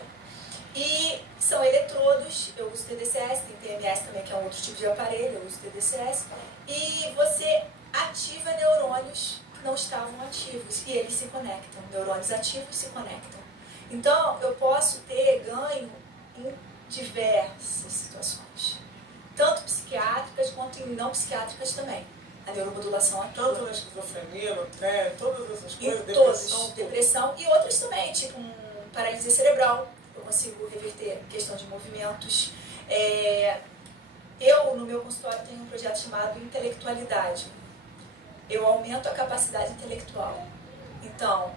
E são eletrodos, eu uso TDCS, tem TMS também, que é um outro tipo de aparelho, eu uso TDCS, e você ativa neurônios que não estavam ativos, e eles se conectam, neurônios ativos se conectam. Então, eu posso ter ganho em diversas situações, tanto psiquiátricas quanto em não psiquiátricas também. A neuromodulação atua. Tanto na esquizofrenia, todas essas coisas, depressão e outras também, tipo paralisia cerebral. Eu consigo reverter questão de movimentos. Eu, no meu consultório, tenho um projeto chamado Intelectualidade. Eu aumento a capacidade intelectual. Então,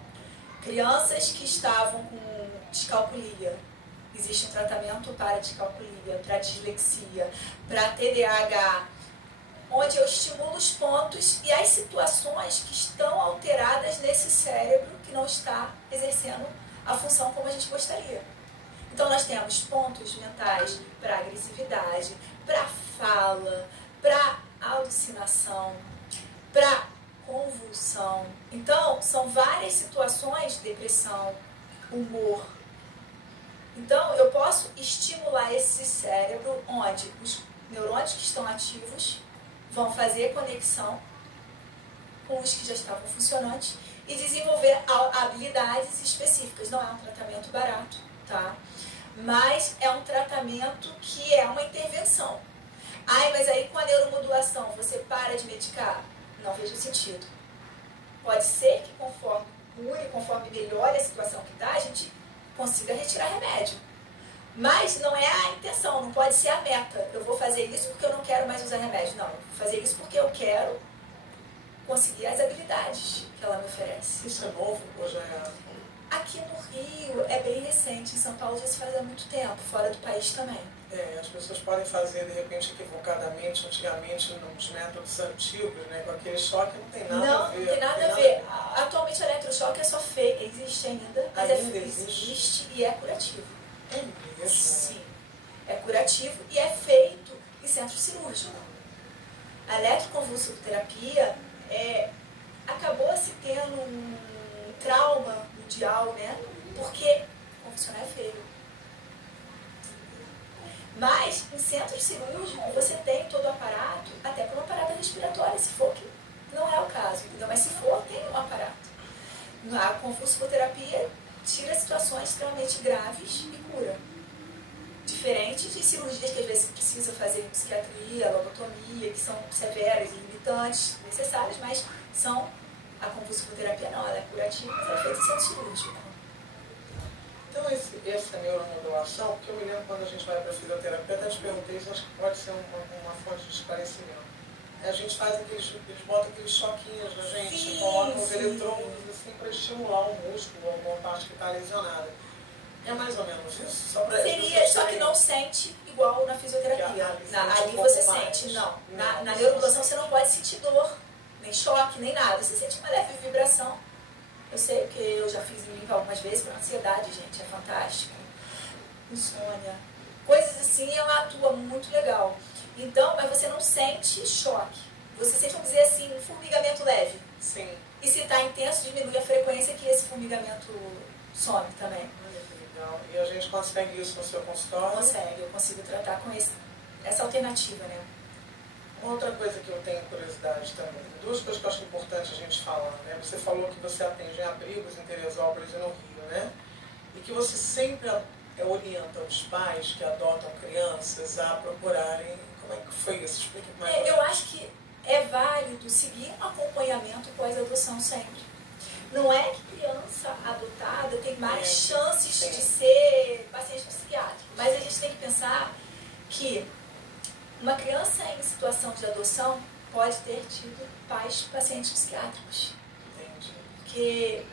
crianças que estavam com descalculia, existe um tratamento para descalculia, para dislexia, para TDAH, onde eu estimulo os pontos e as situações que estão alteradas nesse cérebro que não está exercendo a função como a gente gostaria. Então, nós temos pontos mentais para agressividade, para fala, para alucinação, para convulsão. Então, são várias situações, depressão, humor. Então, eu posso estimular esse cérebro onde os neurônios que estão ativos vão fazer conexão com os que já estavam funcionantes e desenvolver habilidades específicas. Não é um tratamento barato, tá? Mas é um tratamento que é uma intervenção. Mas aí com a neuromodulação você para de medicar? Não vejo sentido. Pode ser que conforme melhore a situação que está, a gente consiga retirar remédio. Mas não é a intenção, não pode ser a meta. Eu vou fazer isso porque eu não quero mais usar remédio. Não, eu vou fazer isso porque eu quero conseguir as habilidades que ela me oferece. Isso é novo ou já é? Aqui no Rio é bem recente, em São Paulo já se faz há muito tempo, fora do país também. As pessoas podem fazer, de repente, equivocadamente, antigamente, nos métodos antigos, com aquele choque, não tem nada a ver. Não tem nada a ver. Atualmente o eletrochoque é só feio, existe ainda, mas existe e é curativo. É mesmo? Sim, é curativo e é feito em centro cirúrgico. A eletroconvulsoterapia acabou se tendo um trauma mundial, né? Porque convulsionar é feio. Mas em centro cirúrgico você tem todo o aparato, até para uma parada respiratória, se for que não é o caso, entendeu? Mas se for, tem um aparato. A convulsoterapia tira situações extremamente graves e cura. Diferente de cirurgias que às vezes precisa fazer em psiquiatria, lobotomia, que são severas e limitantes, necessárias, mas a convulsoterapia não, ela é curativa, mas ela é feita em centro cirúrgico. Então, essa neuromodulação, porque eu me lembro quando a gente vai para a fisioterapia, até te perguntei, isso acho que pode ser uma fonte de esclarecimento. A gente faz eles botam aqueles choquinhos na gente, colocam os eletrodos assim para estimular o músculo, alguma parte que está lesionada. É mais ou menos isso? Seria, só que não sente igual na fisioterapia. Ali você sente, não. Na neuromodulação você não pode sentir dor, nem choque, nem nada. Você sente uma leve vibração. Eu sei porque eu já fiz em limpa algumas vezes para ansiedade, gente, é fantástico. Insônia. Coisas assim, ela atua muito legal. Então, mas você não sente choque. Você sente, vamos dizer assim, um formigamento leve. Sim. E se está intenso, diminui a frequência que esse formigamento some também. Olha que legal. E a gente consegue isso no seu consultório? Consegue, eu consigo tratar com essa alternativa, né? Uma outra coisa que eu tenho curiosidade também, duas coisas que eu acho importante a gente falar, né? Você falou que você atende em abrigos em Teresópolis e no Rio, né? E que você sempre orienta os pais que adotam crianças a procurarem. Como é que foi isso? Explique mais. Eu acho que é válido seguir um acompanhamento pós-adoção sempre. Não é que criança adotada tem mais chances de ser paciente psiquiátrico, mas a gente tem que pensar que uma criança em situação de adoção pode ter tido pais pacientes psiquiátricos. Entendi. Porque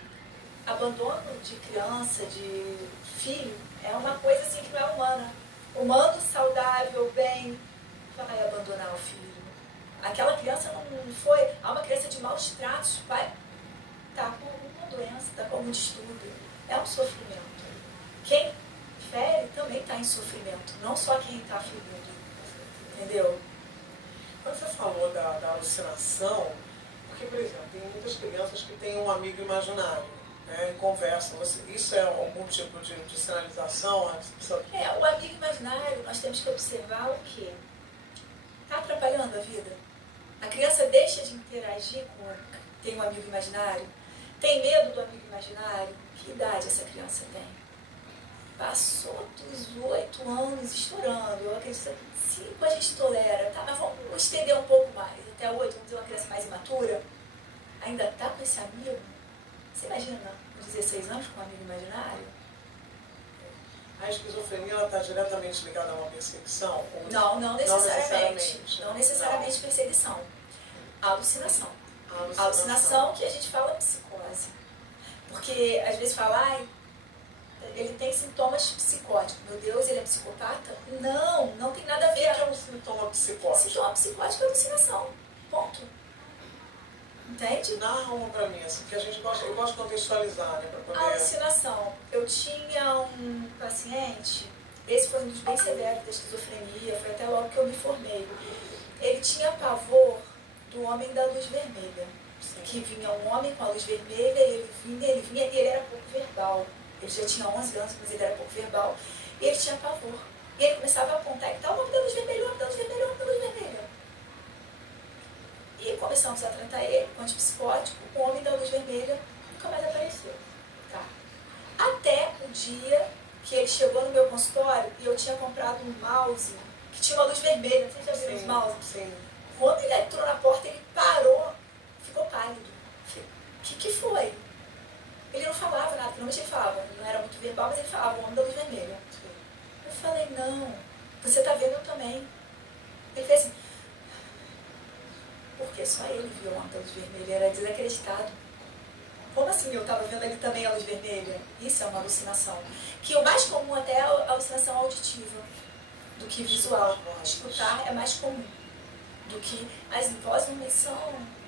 abandono de criança, de filho, é uma coisa assim que não é humana. Humano, saudável, bem, vai abandonar o filho. Aquela criança não foi... Há uma criança de maus tratos, o pai está com alguma doença, está com algum distúrbio. É um sofrimento. Quem fere também está em sofrimento, não só quem está ferido. Entendeu? Quando você falou da alucinação, porque, por exemplo, tem muitas crianças que têm um amigo imaginário. né, e conversam. Isso é algum tipo de sinalização? O amigo imaginário, nós temos que observar o quê? Está atrapalhando a vida? A criança deixa de interagir com tem um amigo imaginário? Tem medo do amigo imaginário? Que idade essa criança tem? Passou dos 8 anos estourando. Eu acredito que 5 a gente tolera, tá? Mas vamos estender um pouco mais. Até 8, vamos dizer uma criança mais imatura. Ainda está com esse amigo? Você imagina, com 16 anos, com um amigo imaginário? A esquizofrenia está diretamente ligada a uma perseguição? Não necessariamente. Não necessariamente perseguição. Alucinação. Alucinação que a gente fala psicose. Porque às vezes fala, ele tem sintomas psicóticos. Meu Deus, ele é psicopata? Não tem nada a ver. O que é um sintoma psicótico? Sintoma psicótico é alucinação. Ponto. Entende? Narra uma pra mim, assim, porque eu gosto de contextualizar, né? Pra poder... Alucinação. Eu tinha um paciente, esse foi um dos bem severos da esquizofrenia, foi até logo que eu me formei. Ele tinha pavor do homem da luz vermelha. Sim. Que vinha um homem com a luz vermelha, e ele vinha e ele era pouco verbal. Ele já tinha 11 anos, mas ele era pouco verbal. E ele tinha pavor. E ele começava a apontar, que tá o homem da luz vermelha, o homem da luz vermelha, o homem da luz vermelha. E começamos a tratar ele com antipsicótico, o homem da luz vermelha nunca mais apareceu. Tá. Até o dia que ele chegou no meu consultório e eu tinha comprado um mouse que tinha uma luz vermelha. Vocês já viram os mouse? Sim. Quando ele entrou na porta, ele parou, ficou pálido. O que foi? Ele não falava nada, normalmente ele falava, ele não era muito verbal, mas ele falava, o homem da luz vermelha. Eu falei, não, você tá vendo eu também. Ele fez assim, porque só ele viu a luz vermelha, era desacreditado. Como assim eu estava vendo ele também a luz vermelha? Isso é uma alucinação. Que o mais comum até é a alucinação auditiva do que visual. Escutar é mais comum do que as vozes normalmente são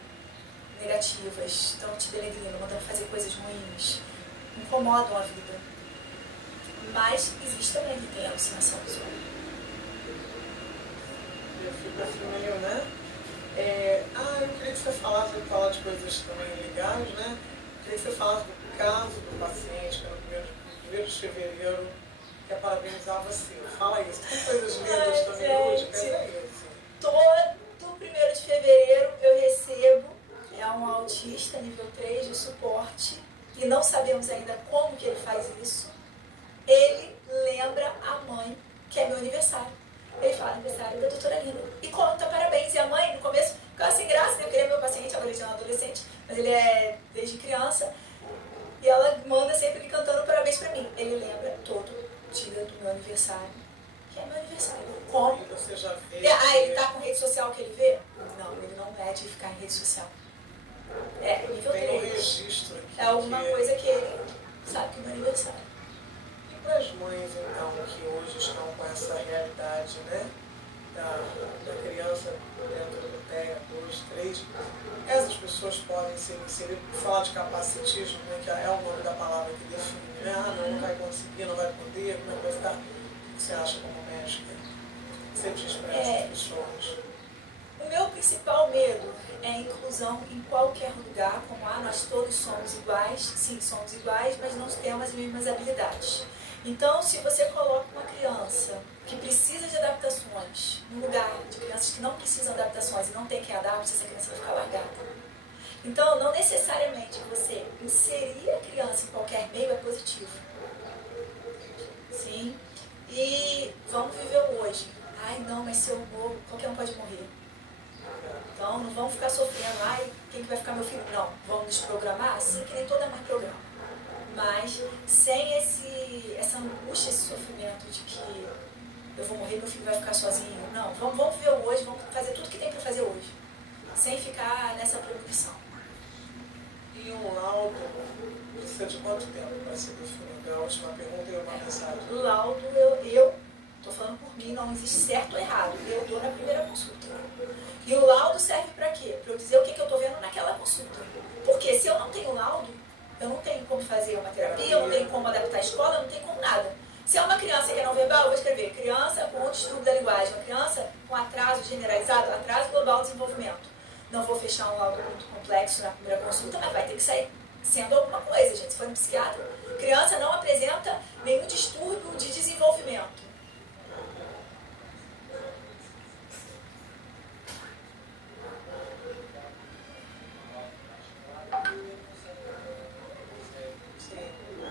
negativas, estão te denegrindo, mandando fazer coisas ruins, incomodam a vida. Mas existe também que tem alucinação visual. Eu fico assim meio, né? Eu queria que você falasse, falar de coisas também legais, né? Eu queria que você falasse do caso do paciente, que era no 1º de fevereiro, quer parabenizar você. Fala isso. Tem coisas lindas também hoje, é isso. Todo 1º de fevereiro eu recebo, um autista nível 3 de suporte, e não sabemos ainda como que ele faz isso. Ele lembra a mãe que é meu aniversário. Ele fala aniversário da doutora Lina e conta parabéns. E a mãe, no começo, ficava sem graça, né? Eu queria meu paciente, agora ele já é um adolescente, mas ele é desde criança. E ela manda sempre ele cantando parabéns pra mim. Ele lembra todo dia do meu aniversário, que é meu aniversário. Como? Você já vê? Ele tá com rede social que ele vê? Não, ele não mede ficar em rede social. Nível 3. Tem um registro aqui. É alguma coisa que ele sabe que é meu aniversário. E para as mães, então, que hoje estão com essa realidade, né? Da criança dentro do TEA 2, 3, essas pessoas podem ser inseridas, falar de capacitismo, né, que é o nome da palavra que define, né? Não vai conseguir, não vai poder, como é que vai ficar? O que você acha como médica? Você diz para essas pessoas? O meu principal medo é a inclusão em qualquer lugar, como nós todos somos iguais, sim, somos iguais, mas não temos as mesmas habilidades. Então, se você coloca uma criança que precisa de adaptações no lugar de crianças que não precisam de adaptações e não tem quem adapte, essa criança vai ficar largada. Então, não necessariamente você inserir a criança em qualquer meio é positivo. Sim? E vamos viver o hoje. Não, mas se eu morro, qualquer um pode morrer. Então, não vamos ficar sofrendo, quem que vai ficar meu filho? Não, vamos nos programar? Sim, que nem toda mãe programa. Mas sem essa angústia, esse sofrimento de que eu vou morrer, meu filho vai ficar sozinho. Não, vamos viver o hoje, vamos fazer tudo que tem para fazer hoje. Sem ficar nessa proibição. E um laudo precisa de quanto tempo para ser definido? É a última pergunta e uma mensagem. O laudo, eu estou falando por mim, não existe certo ou errado. Eu dou na primeira consulta. E o laudo serve para quê? Para eu dizer o que eu estou vendo naquela consulta. Porque se eu não tenho laudo, eu não tenho como fazer uma terapia, eu não tenho como adaptar a escola, eu não tenho como nada. Se é uma criança que é não verbal, eu vou escrever criança com distúrbio da linguagem, uma criança com atraso generalizado, atraso global de desenvolvimento. Não vou fechar um laudo muito complexo na primeira consulta, mas vai ter que sair sendo alguma coisa, gente. Se for um psiquiatra, criança não apresenta nenhum distúrbio de desenvolvimento.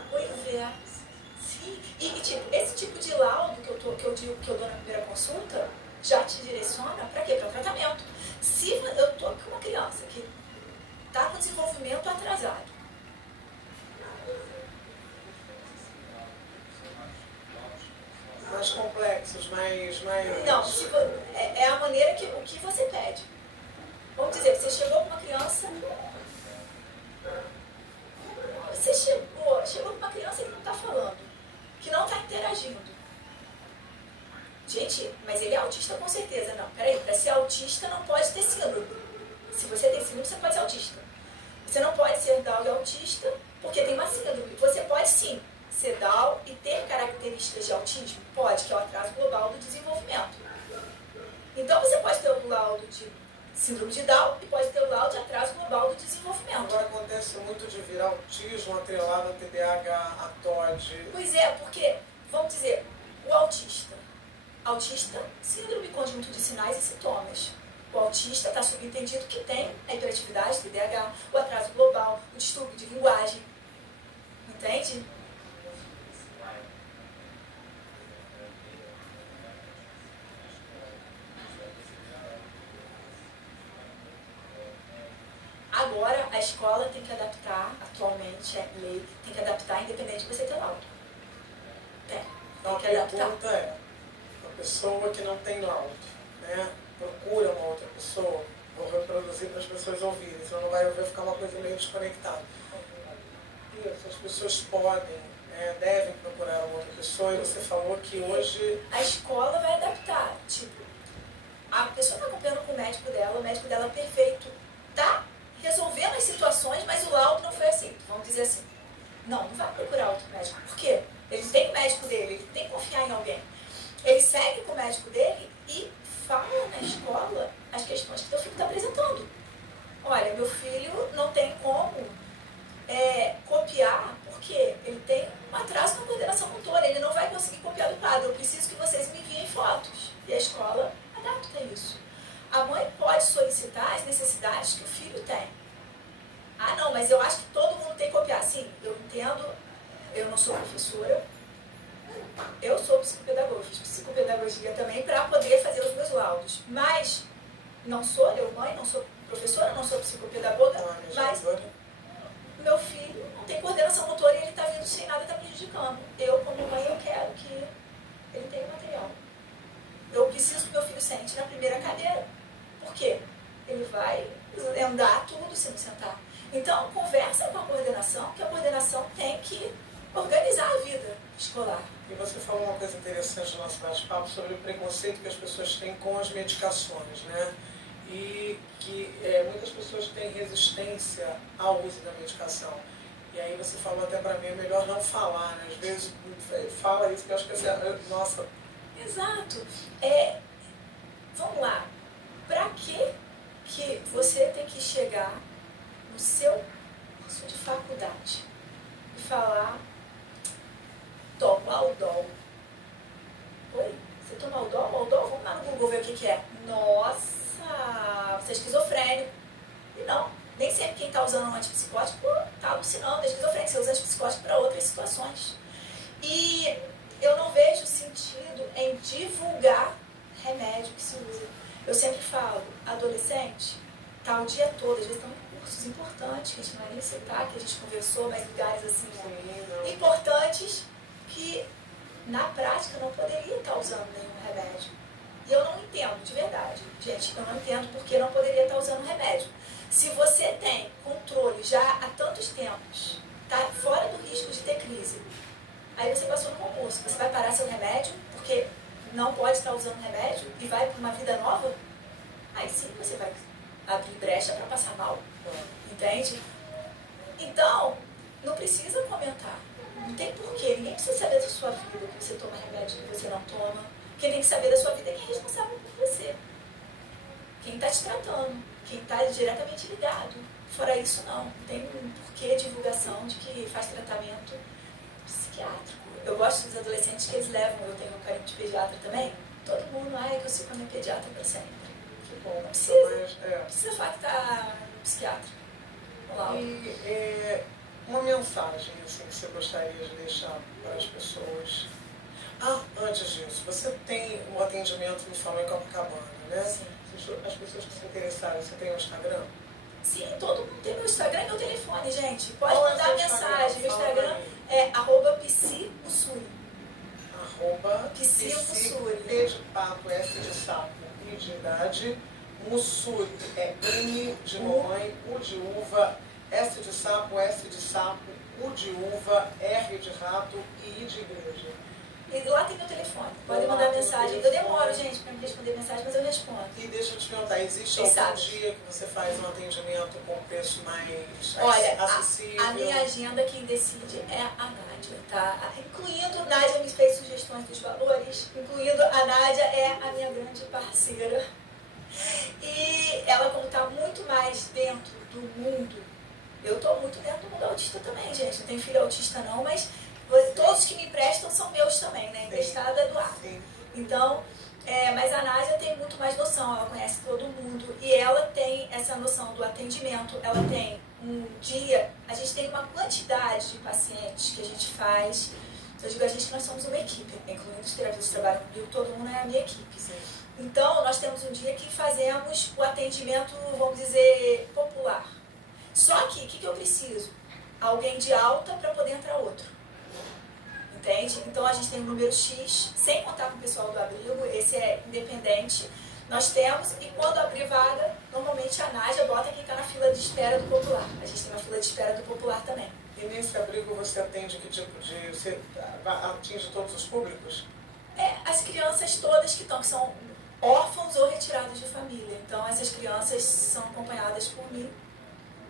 Pois é. Sim. E tipo, esse tipo de laudo que eu digo que eu dou na primeira consulta já te direciona para quê? Para tratamento. Se eu estou com uma criança que está com desenvolvimento atrasado, mais complexos, mais... Não, é a maneira que o que você pede. Vamos dizer, você chegou com uma criança, você chegou com uma criança que não está falando, que não está interagindo. Gente, mas ele é autista com certeza. Não, peraí, para ser autista não pode ter síndrome. Se você tem síndrome, você pode ser autista. Você não pode ser Down e autista porque tem uma síndrome. Você pode sim ser Down e ter características de autismo? Pode, que é o atraso global do desenvolvimento. Então você pode ter o laudo de síndrome de Down e pode ter o laudo de atraso global do desenvolvimento. Agora acontece muito de virar autismo atrelado a TDAH, a TOD. Pois é, porque, vamos dizer, o autista, síndrome conjunto de sinais e sintomas. O autista está subentendido que tem a hiperatividade, TDAH, o atraso global, o distúrbio de linguagem. Entende? Agora, a escola tem que adaptar, atualmente, é lei, tem que adaptar independente de você ter laudo. Então, a pergunta é, a pessoa que não tem laudo, né, procura uma outra pessoa, vou reproduzir para as pessoas ouvirem, senão não vai ouvir, ficar uma coisa meio desconectada. Isso, as pessoas podem, devem procurar uma outra pessoa, e você falou que hoje... A escola vai adaptar, tipo, a pessoa está acompanhando com o médico dela é perfeito, tá resolvendo as situações, mas o laudo não foi assim, vamos dizer assim. Não vai procurar outro médico. Por quê? Ele tem o médico dele, ele tem que confiar em alguém. Ele segue com o médico dele e fala na escola as questões que teu filho está apresentando. Olha, meu filho não tem como copiar, porque ele tem um atraso na coordenação motora, ele não vai conseguir copiar do quadro. Eu preciso que vocês me enviem fotos. E a escola adapta isso. A mãe pode solicitar as necessidades que o filho tem. Ah, não, mas eu acho que todo mundo tem que copiar. Sim, eu entendo, eu não sou professora, eu sou psicopedagoga, fiz psicopedagogia também para poder fazer os meus laudos. Mas não sou eu mãe, não sou professora, não sou psicopedagoga, mas meu filho não tem coordenação motora e ele está vindo sem nada, está prejudicando. Eu, como mãe, eu quero que ele tenha material. Eu preciso que meu filho sente na primeira cadeira. Por quê? Ele vai andar tudo se não sentar. Então, conversa com a coordenação, que a coordenação tem que organizar a vida escolar. E você falou uma coisa interessante no nosso bate-papo sobre o preconceito que as pessoas têm com as medicações, né? E que muitas pessoas têm resistência ao uso da medicação. E aí você falou até para mim, é melhor não falar, né? Às vezes fala isso que eu acho que nossa... Exato. Vamos lá. Para que você tem que chegar no seu curso de faculdade e falar toma Aldol? Oi? Você toma Aldol? Aldol? Vamos lá no Google ver o que é. Nossa, você é esquizofrênico. E não, nem sempre quem está usando um antipsicótico está alucinando, é esquizofrênico. Você usa antipsicótico para outras situações. E eu não vejo sentido em divulgar remédio que se usa. Eu sempre falo, adolescente está o dia todo, às vezes estão em cursos importantes, que a gente não vai nem citar, que a gente conversou, mas lugares assim, importantes, que na prática não poderia estar usando nenhum remédio. E eu não entendo, de verdade, gente, eu não entendo porque não poderia estar usando remédio. Se você tem controle já há tantos tempos, está fora do risco de ter crise, aí você passou no concurso, você vai parar seu remédio porque não pode estar usando remédio e vai para uma vida nova? Aí sim você vai abrir brecha para passar mal, entende? Então, não precisa comentar, não tem porquê, ninguém precisa saber da sua vida, que você toma remédio, que você não toma. Quem tem que saber da sua vida é quem é responsável por você, quem está te tratando, quem está diretamente ligado. Fora isso, não tem porquê divulgação de que faz tratamento psiquiátrico. Eu gosto dos adolescentes que eles levam, eu tenho um carinho de pediatra também, todo mundo, eu consigo com a minha pediatra para sempre. Que bom. Não precisa, Mas, precisa falar que tá no psiquiatra. Olá. E uma mensagem assim, que você gostaria de deixar para as pessoas? Antes disso, você tem um atendimento no Salão em Copacabana, né? Sim. As pessoas que se interessarem, você tem um Instagram? Sim, todo mundo tem meu Instagram e meu telefone, gente. Pode Qual mandar mensagem. Meu Instagram é @psimussuri. @psimussuri. P de pato, S de sapo, I de idade. Mussuri é M de mamãe, U de uva, S de sapo, U de uva, R de rato e I de igreja. E lá tem meu telefone. Podem mandar mensagem. Eu demoro, gente, para me responder mensagem, mas eu respondo. E deixa eu te perguntar, existe algum dia que você faz um atendimento com preço mais acessível? A minha agenda, quem decide é a Nádia, tá? Incluindo, a Nádia me fez sugestões dos valores, incluindo a Nádia é a minha grande parceira. E ela, como está muito mais dentro do mundo, eu estou muito dentro do mundo autista também, gente. Não tenho filho autista não, mas todos que me prestam são meus também, né? Emprestado é doado. Então, mas a Nádia tem muito mais noção, ela conhece todo mundo e ela tem essa noção do atendimento, ela tem um dia, a gente tem uma quantidade de pacientes que a gente faz, eu digo a gente que nós somos uma equipe, incluindo os terapeutas que trabalham comigo, todo mundo é a minha equipe. Sim. Então, nós temos um dia que fazemos o atendimento, vamos dizer, popular. Só que, o que eu preciso? Alguém de alta para poder entrar outro. Entende? Então a gente tem um número X, sem contar com o pessoal do abrigo, esse é independente. Nós temos, e quando abrir vaga, normalmente a Nádia bota quem está na fila de espera do popular. A gente tem uma fila de espera do popular também. E nesse abrigo você atende que tipo de... Você atinge todos os públicos? As crianças todas que estão, que são órfãos ou retirados de família. Então essas crianças são acompanhadas por mim.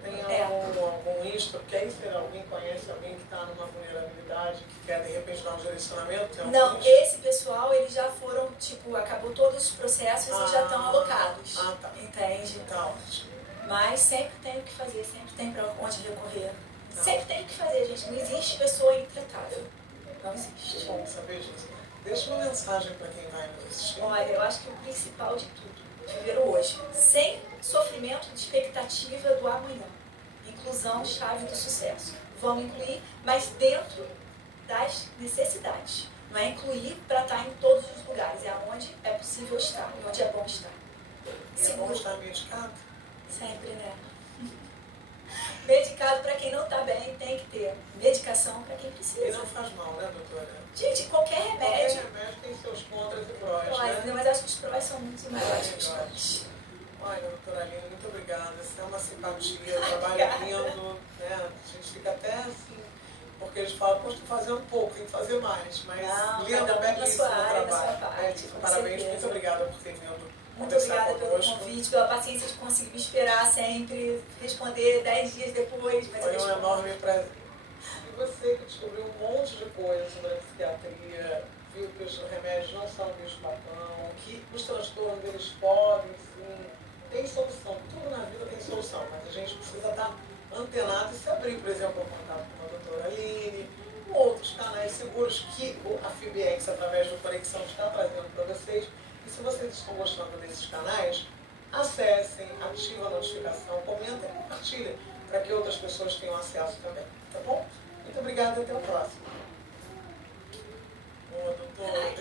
Tem algum Insta, porque aí se alguém conhece alguém que está numa vulnerabilidade, que quer de repente dar um direcionamento? Não, esse pessoal, eles já foram, tipo, acabou todos os processos e já estão alocados. Tá. Entende? Então, mas sempre tem o que fazer, sempre tem para onde recorrer. Sempre tem o que fazer, gente. Não existe pessoa intratável. Não existe. Bom saber disso. Deixa uma mensagem para quem vai nos assistir. Olha, eu acho que o principal de tudo, viver hoje, sem sofrimento de expectativa do amanhã. Inclusão, chave do sucesso. Vamos incluir, mas dentro das necessidades. Não é incluir para estar em todos os lugares, é onde é possível estar, e onde é bom estar. É bom estar medicado? Sempre, né? Medicado para quem não está bem, tem que ter. Medicação para quem precisa. E não faz mal, né, doutora? Gente, qualquer remédio. Qualquer remédio tem seus contras e prós, né? Mas acho que os prós são muito maiores que os contras. Olha, doutora Aline, muito obrigada. Você é uma simpatia, trabalho lindo, né? A gente fica até assim, porque eles falam, poxa, estou fazendo pouco, tem que fazer mais. Mas lindo, belíssimo trabalho. Parabéns, muito obrigada por ter vindo. Muito obrigada pelo convite, pela paciência de conseguir me esperar sempre, responder 10 dias depois. Mas foi um enorme prazer. E você que descobriu um monte de coisas sobre a psiquiatria, viu que os remédios não são bicho-papão, que os transtornos eles podem, sim, tem solução. Tudo na vida tem solução, mas a gente precisa estar antenado e se abrir, por exemplo, ao contato com a doutora Aline, com outros canais seguros que a FIBEX, através do Conexão, está trazendo para vocês. E se vocês estão gostando desses canais, acessem, ativem a notificação, comentem e compartilhem para que outras pessoas tenham acesso também. Tá bom? Muito obrigada e até o próximo. Boa, doutor.